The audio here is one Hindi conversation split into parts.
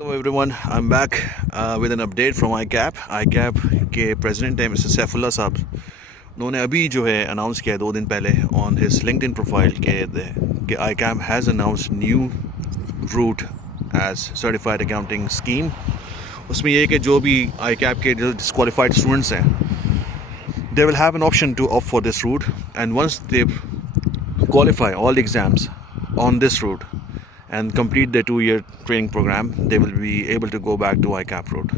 Hello everyone, I'm back with an update from ICAP. ICAP के प्रेसिडेंट हैं मिस्टर सैफुल्ला साहब। उन्होंने अभी जो है अनाउंस किया 2 दिन पहले ऑन हिज लिंक्डइन प्रोफाइल कि ICAP has announced new route as certified accounting scheme. उसमें ये है कि जो भी ICAP के जो डिस्क्वालिफाइड स्टूडेंट्स हैं they will have an option to opt for this route, and once they qualify all the exams on this route and complete their 2-year training program, they will be able to go back to ICAP route.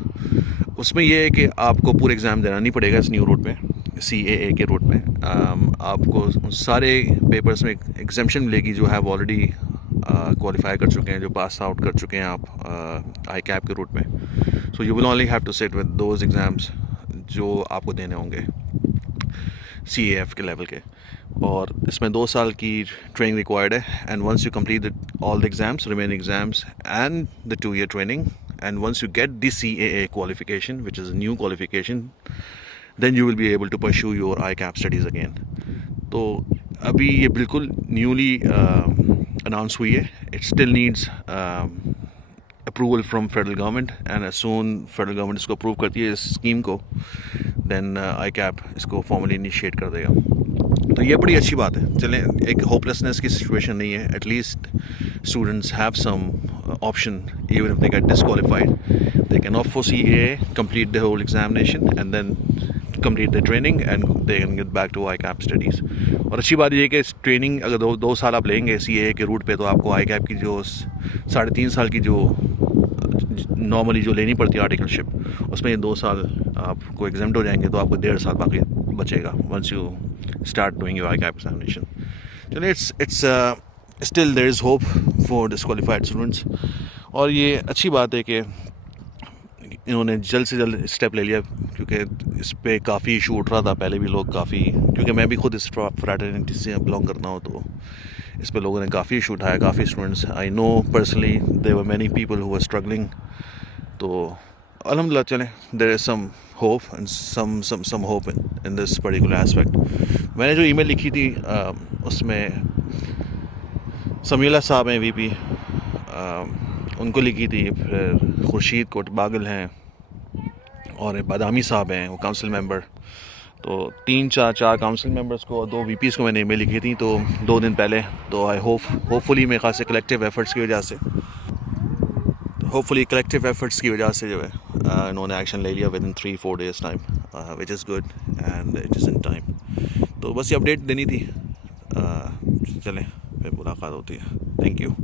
उसमें यह है कि आपको पूरे एग्ज़ाम देना नहीं पड़ेगा इस न्यू रूट पे, CAA के रूट में। आपको सारे पेपर्स में एग्जेम्पशन मिलेगी जो हैव ऑलरेडी क्वालिफाई कर चुके हैं, जो पास आउट कर चुके हैं आप ICAP के रूट में। So you will only have to sit with those exams जो आपको देने होंगे CAF के लेवल के, और इसमें 2 साल की ट्रेनिंग रिक्वायर्ड है। And once you complete all the exams, remaining exams and the 2-year training, and once you get the CAA qualification which is a new qualification, then you will be able to pursue your ICAP studies again. तो अभी ये बिल्कुल न्यूली अनाउंस हुई है। It still needs approval from federal government, and as soon federal government इसको अप्रूव करती है इस स्कीम को, देन ICAP इसको फॉर्मली इनिशिएट कर देगा। तो ये बड़ी अच्छी बात है। चलें, एक होपलेसनेस की सिचुएशन नहीं है। At least students have some option, even if they get disqualified, they can opt for CAA, complete the whole examination and then complete the training, and they can get back to ICAP studies. और अच्छी बात यह है कि ट्रेनिंग अगर दो साल आप लेंगे CAA के रूट पे, तो आपको ICAP की जो 3.5 साल की जो नॉर्मली जो लेनी पड़ती है आर्टिकलशिप, उसमें ये 2 साल आपको एग्जाम्ट हो जाएंगे, तो आपको 1.5 साल बाकी बचेगा once you start doing your ICAP examination. So it's still there is hope for disqualified students, और ये अच्छी बात है कि इन्होंने जल्द से जल्द स्टेप ले लिया, क्योंकि इस पर काफ़ी इशू उठ रहा था पहले भी। लोग काफ़ी, क्योंकि मैं भी खुद इस फ्रैटर्निटी से बिलोंग करता हूँ, तो इस पर लोगों ने काफ़ी इशू उठाया, काफ़ी students. I know personally there were many people who were struggling. तो अल्हम्दुलिल्लाह, चलें, there is some hope and some hope in this particular aspect. मैंने जो ईमेल लिखी थी उसमें समीला साहब हैं VP, उनको लिखी थी, फिर खुर्शीद कोटबागल हैं, और बादामी साहब हैं, वो काउंसिल मेंबर। तो 3-4 काउंसिल मेंबर्स को और 2 VPs को मैंने ईमेल लिखी थी, तो 2 दिन पहले। तो आई होपफुली मेरे ख़ास से कलेक्टिव एफर्ट्स की वजह से जो है इन्होंने एक्शन ले लिया with in 3-4 days time, which is good and it is in time. तो बस ये अपडेट देनी थी। चलें, फिर मुलाकात होती है। Thank you.